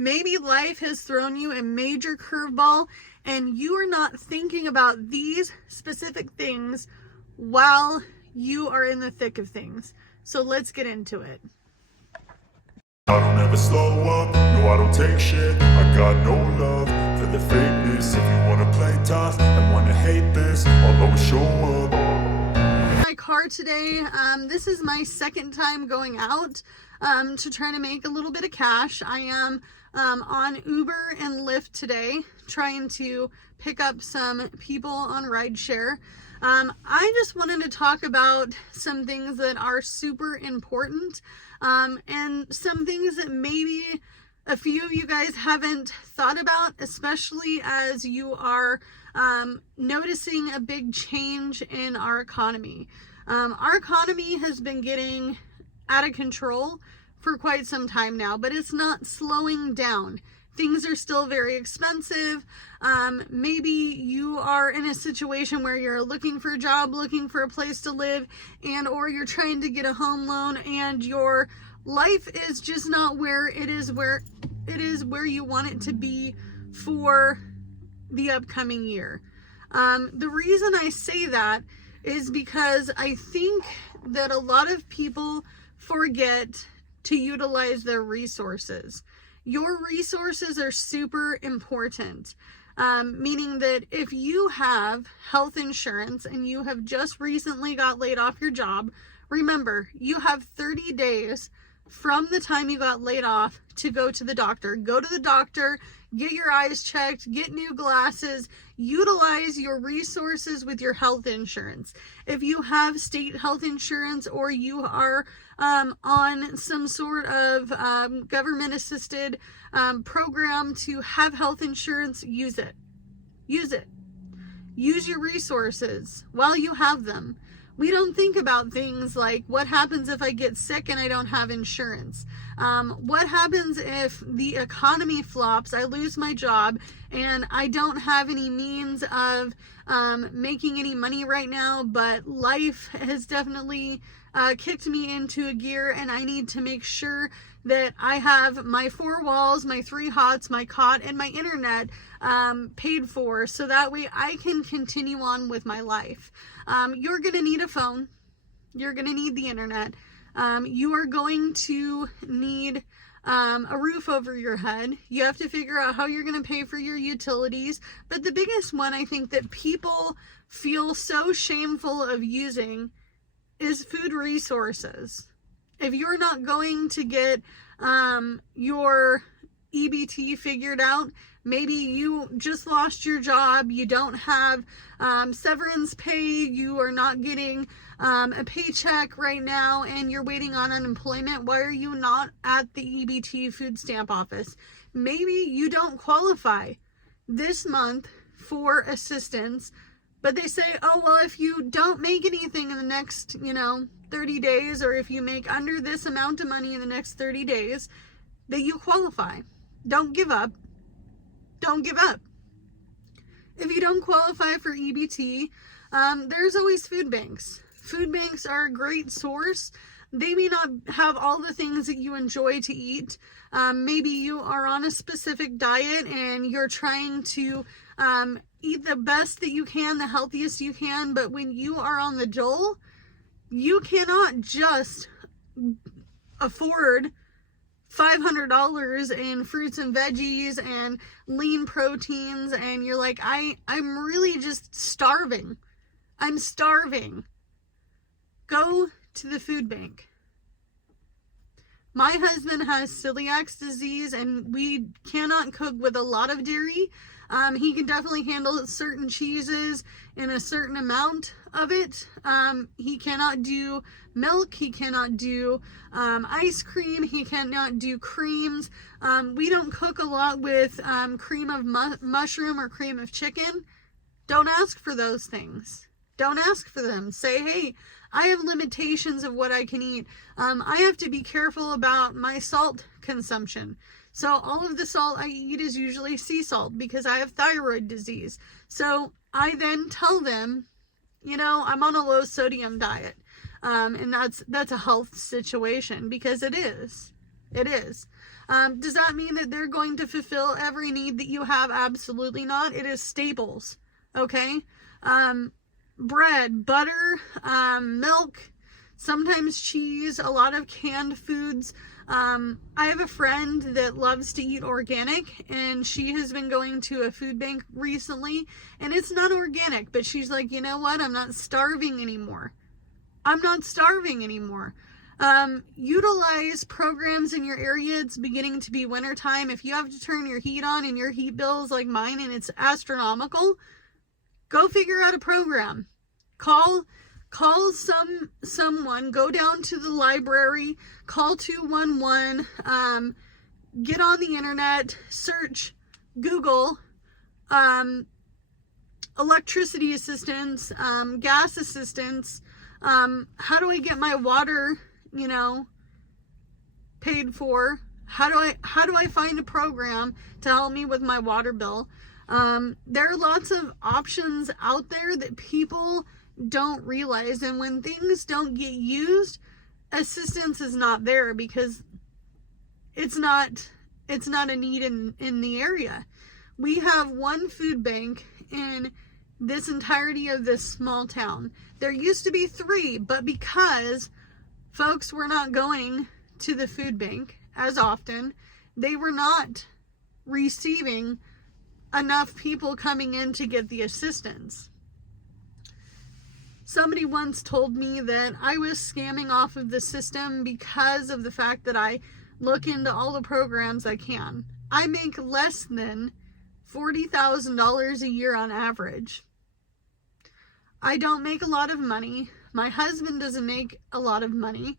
Maybe life has thrown you a major curveball and you are not thinking about these specific things while you are in the thick of things. So let's get into it. I don't ever slow up, no I don't take shit. I got no love for the fakeness. If you wanna play tough and wanna hate this, I'll always show up. My car today, this is my second time going out to try to make a little bit of cash. I am on Uber and Lyft today, trying to pick up some people on rideshare. I just wanted to talk about some things that are super important, and some things that maybe a few of you guys haven't thought about, especially as you are noticing a big change in our economy. Our economy has been getting out of control for quite some time now, but it's not slowing down. Things are still very expensive. Maybe you are in a situation where you're looking for a job, looking for a place to live, and or you're trying to get a home loan, and your life is just not where you want it to be for the upcoming year. The reason I say that is because I think that a lot of people forget to utilize their resources. Your resources are super important, meaning that if you have health insurance and you have just recently got laid off your job, remember, you have 30 days from the time you got laid off to go to the doctor. Go to the doctor, get your eyes checked, get new glasses, utilize your resources with your health insurance. If you have state health insurance or you are on some sort of government assisted program to have health insurance, use it. Use it. Use your resources while you have them. We don't think about things like, what happens if I get sick and I don't have insurance? What happens if the economy flops, I lose my job, and I don't have any means of making any money right now, but life has definitely kicked me into a gear, and I need to make sure that I have my 4 walls, my 3 hots, my cot, and my internet paid for, so that way I can continue on with my life. You're going to need a phone. You're going to need the internet. You are going to need a roof over your head. You have to figure out how you're going to pay for your utilities. But the biggest one I think that people feel so shameful of using is food resources. If you're not going to get your EBT figured out, maybe you just lost your job, you don't have severance pay, you are not getting a paycheck right now, and you're waiting on unemployment. Why are you not at the EBT food stamp office? Maybe you don't qualify this month for assistance, but they say, oh, well, if you don't make anything in the next, 30 days, or if you make under this amount of money in the next 30 days, that you qualify. Don't give up. Don't give up. If you don't qualify for EBT, there's always food banks. Food banks are a great source. They may not have all the things that you enjoy to eat. Maybe you are on a specific diet and you're trying to eat the best that you can, the healthiest you can, but when you are on the dole, you cannot just afford $500 in fruits and veggies and lean proteins, and you're like, I'm really just starving. I'm starving. Go to the food bank. My husband has celiac disease, and we cannot cook with a lot of dairy. He can definitely handle certain cheeses in a certain amount of it. He cannot do milk. He cannot do ice cream. He cannot do creams. We don't cook a lot with cream of mushroom or cream of chicken. Don't ask for those things. Don't ask for them. Say, hey, I have limitations of what I can eat. I have to be careful about my salt consumption. So all of the salt I eat is usually sea salt because I have thyroid disease. So I then tell them, I'm on a low sodium diet. And that's a health situation, because it is. It is. Does that mean that they're going to fulfill every need that you have? Absolutely not. It is staples. Okay. Bread, butter, milk, sometimes cheese, a lot of canned foods. I have a friend that loves to eat organic, and she has been going to a food bank recently, and it's not organic, but she's like, you know what? I'm not starving anymore. I'm not starving anymore. Utilize programs in your area. It's beginning to be wintertime. If you have to turn your heat on and your heat bill is like mine and it's astronomical, go figure out a program. Call someone, go down to the library, call 211, get on the internet, search, Google, electricity assistance, gas assistance, how do I get my water, paid for? How do I find a program to help me with my water bill? There are lots of options out there that people don't realize, and when things don't get used, assistance is not there because it's not a need in the area. We have one food bank in this entirety of this small town. There used to be 3, but because folks were not going to the food bank as often, they were not receiving enough people coming in to get the assistance. Somebody once told me that I was scamming off of the system because of the fact that I look into all the programs I can. I make less than $40,000 a year on average. I don't make a lot of money. My husband doesn't make a lot of money.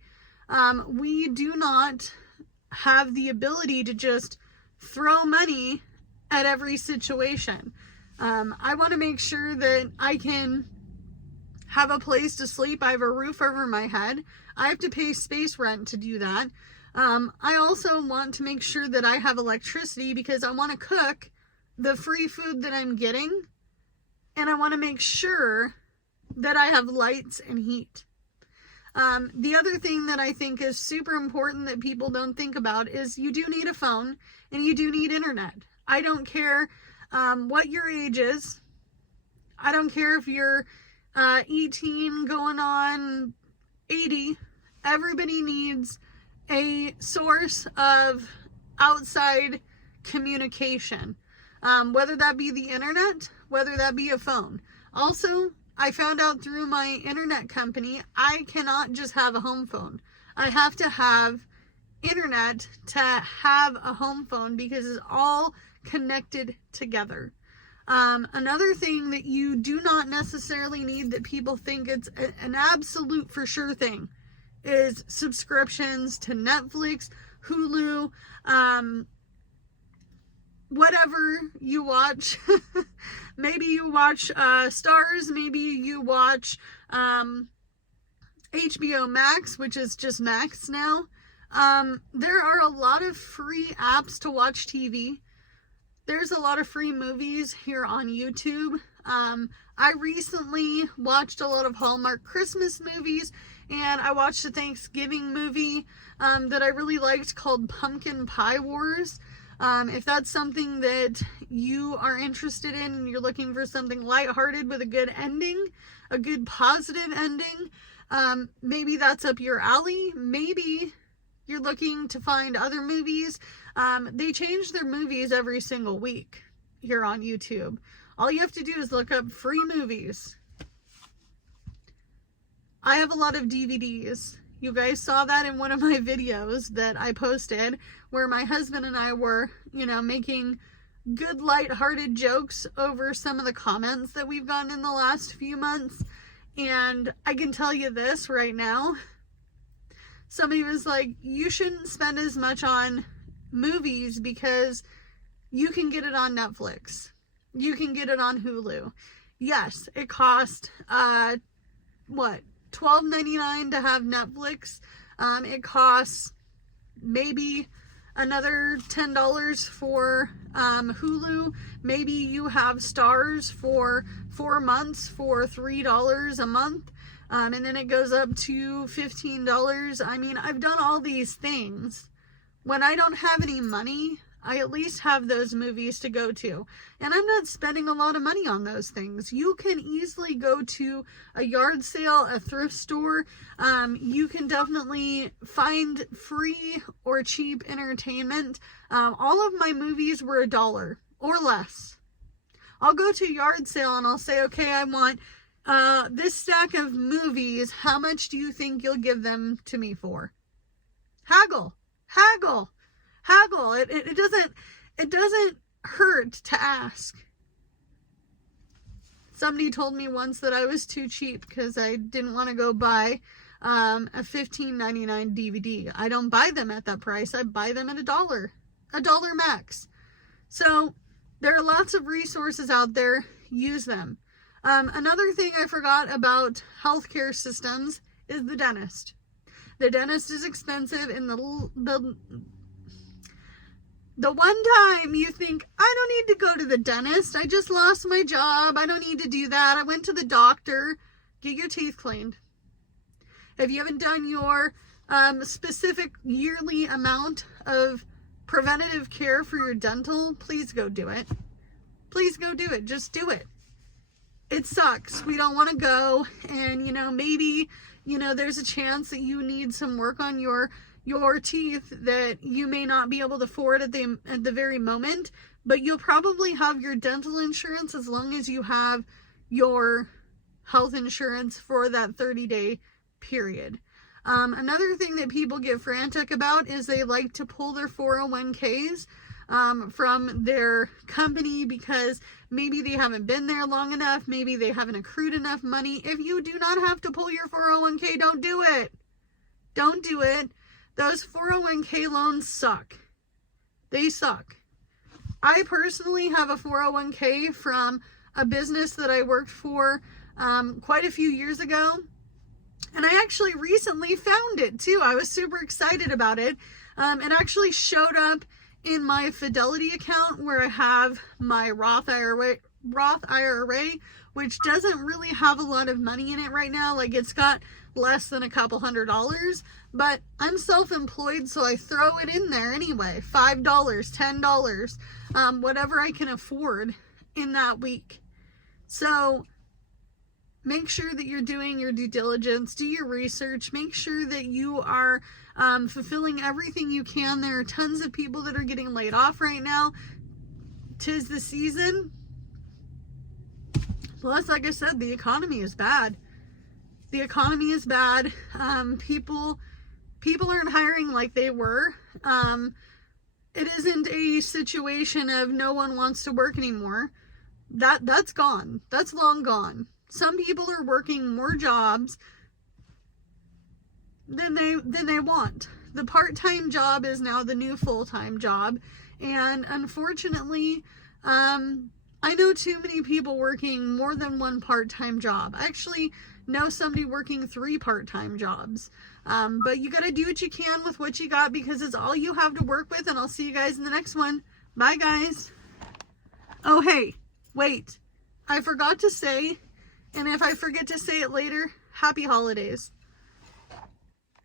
We do not have the ability to just throw money at every situation. I want to make sure that I can have a place to sleep. I have a roof over my head. I have to pay space rent to do that. I also want to make sure that I have electricity because I want to cook the free food that I'm getting, and I want to make sure that I have lights and heat. The other thing that I think is super important that people don't think about is you do need a phone and you do need internet. I don't care what your age is. I don't care if you're 18 going on 80. Everybody needs a source of outside communication, whether that be the internet, whether that be a phone. Also, I found out through my internet company, I cannot just have a home phone. I have to have internet to have a home phone because it's all connected together. Another thing that you do not necessarily need that people think it's an absolute for sure thing is subscriptions to Netflix, Hulu, whatever you watch. Maybe you watch Stars, maybe you watch HBO Max, which is just Max now. There are a lot of free apps to watch TV. There's a lot of free movies here on YouTube. I recently watched a lot of Hallmark Christmas movies, and I watched a Thanksgiving movie that I really liked called Pumpkin Pie Wars. If that's something that you are interested in and you're looking for something lighthearted with a good ending, a good positive ending, maybe that's up your alley. Maybe you're looking to find other movies. They change their movies every single week here on YouTube. All you have to do is look up free movies. I have a lot of DVDs. You guys saw that in one of my videos that I posted where my husband and I were, making good lighthearted jokes over some of the comments that we've gotten in the last few months. And I can tell you this right now. Somebody was like, you shouldn't spend as much on movies because you can get it on Netflix. You can get it on Hulu. Yes, it cost, $12.99 to have Netflix. It costs maybe another $10 for Hulu. Maybe you have Stars for 4 months for $3 a month. And then it goes up to $15. I mean, I've done all these things. when I don't have any money, I at least have those movies to go to. And I'm not spending a lot of money on those things. You can easily go to a yard sale, a thrift store. You can definitely find free or cheap entertainment. All of my movies were $1 or less. I'll go to a yard sale and I'll say, okay, I want this stack of movies. How much do you think you'll give them to me for? Haggle. It doesn't hurt to ask. Somebody told me once that I was too cheap because I didn't want to go buy a $15.99 DVD. I don't buy them at that price. I buy them at $1 max. So there are lots of resources out there. Use them. Another thing I forgot about healthcare systems is the dentist. The dentist is expensive, and the one time you think, I don't need to go to the dentist. I just lost my job. I don't need to do that. I went to the doctor. Get your teeth cleaned. If you haven't done your specific yearly amount of preventative care for your dental, please go do it. Please go do it. Just do it. It sucks. We don't want to go, and maybe there's a chance that you need some work on your teeth that you may not be able to afford at the very moment, but you'll probably have your dental insurance as long as you have your health insurance for that 30-day period. Another thing that people get frantic about is they like to pull their 401ks from their company because maybe they haven't been there long enough. Maybe they haven't accrued enough money. If you do not have to pull your 401k, don't do it. Don't do it. Those 401k loans suck. They suck. I personally have a 401k from a business that I worked for quite a few years ago. And I actually recently found it too. I was super excited about it. It actually showed up in my Fidelity account where I have my Roth IRA, which doesn't really have a lot of money in it right now. Like, it's got less than a couple $100, but I'm self-employed, so I throw it in there anyway. $5, $10, whatever I can afford in that week. So make sure that you're doing your due diligence, do your research, make sure that you are fulfilling everything you can. There are tons of people that are getting laid off right now. 'Tis the season. Plus, like I said, the economy is bad. The economy is bad. People aren't hiring like they were. It isn't a situation of no one wants to work anymore. That's gone. That's long gone. Some people are working more jobs than they want. The part-time job is now the new full-time job, and unfortunately, I know too many people working more than one part-time job. I actually know somebody working 3 part-time jobs. But you got to do what you can with what you got, because it's all you have to work with. And I'll see you guys in the next one. Bye, guys. Oh, hey, wait. I forgot to say, and if I forget to say it later, happy holidays.